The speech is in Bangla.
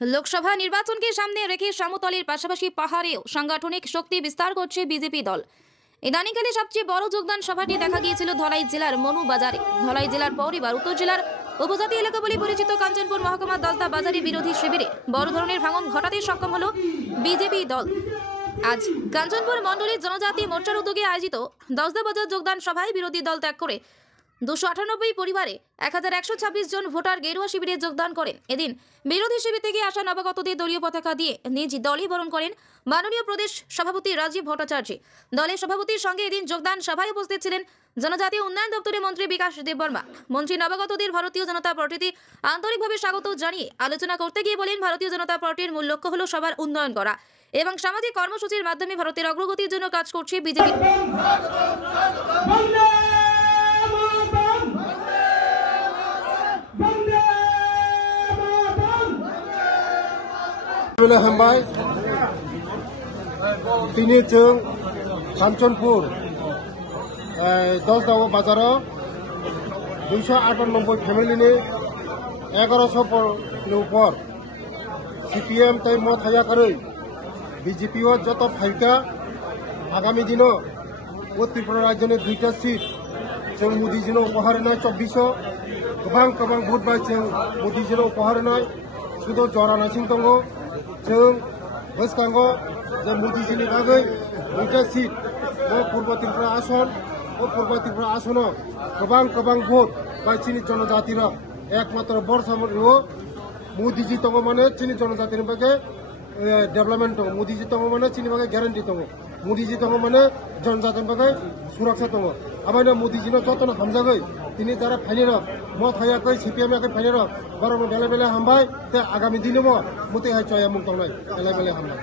লোকসভা নির্বাচনকে সামনে রেখে সমতলের পাশাপাশি পাহাড়েও সাংগঠনিক শক্তি বিস্তার করছে বিজেপি দল। ইদানিংকালে সবচেয়ে বড় যোগদান সভাটি দেখা গিয়েছিল ধলাই জেলার মনু বাজারে। ধলাই জেলার পর এবার উত্তর জেলার উপজাতি এলাকা বলে পরিচিত কাঞ্চনপুর মহকুমার দলতা বাজারে বিরোধী শিবিরে বড় ধরনের ভাঙন ঘটাতে সক্ষম হল বিজেপি দল। আজ কাঞ্চনপুর মন্ডলের জনজাতি মোর্চার উদ্যোগে আয়োজিত দশদা বাজার যোগদান সভায় বিরোধী দল ত্যাগ করে 298 পরিবারে 1126 জন ভোটার গেরুয়া শিবিরে যোগদান করেন। এদিন বিরোধী শিবির থেকে আসা নবাগতদের দলীয় পতাকা দিয়ে নিজ দলই বরণ করেন মাননীয় প্রদেশ সভাপতি রাজীব ভট্টাচার্য। দলের সভাপতির সঙ্গে এদিন যোগদান সভায় উপস্থিত ছিলেন জনজাতীয় উন্নয়ন দপ্তরের মন্ত্রী বিকাশ দেববর্মা। মন্ত্রী নবাগতদের ভারতীয় জনতা পার্টিতে আন্তরিকভাবে স্বাগত জানিয়ে আলোচনা করতে গিয়ে বলেন, ভারতীয় জনতা পার্টির মূল লক্ষ্য হল সবার উন্নয়ন করা এবং সামাজিক কর্মসূচির মাধ্যমে ভারতের অগ্রগতির জন্য কাজ করছে বিজেপি। हामबाय दिनै जों काঞ্চনপুर 10 दाव बाजाराव 298 फेमिलिनि 1100 ऊपर सीपीएम तै मत हायाखै बीजेपी जत फाइका आगामी दिन त्रिपुरा राज्य 2टा सीट जों मोदीजी उपहार होनाय 2400 गोबां भोट बाय जों मोदीजी उपहार होनाय शुद्ध जरा नासिं दङ। जों गोसोखांगौ जे मोदीजीनि बागै 2टा सीट पूर्व त्रिपुरा आसन पूर्व त्रिपुरा आसनाव गोबां भोट बाय चिनि जनजातिर एकमात्र बरसामन मोदीजी दङ माने चिनि जनजातिनि बागै डेभलपमेन्ट दङ, मोदीजी दङ माने चिनि बागै ग्यारेन्टि दङ, मोदीजी दङ माने जनजातिनि बागै सुरक्षा दङ। आबानो मोदीजीनो जतन हामजागै दिनै जारा फाइनेर मत हायाखै सीपीएम याखै फाइनेर बरं बेले बेले हामबाय ते आगामी दिनमो मुते हाय चया मुं दंनाय बेले बेले हामबाय।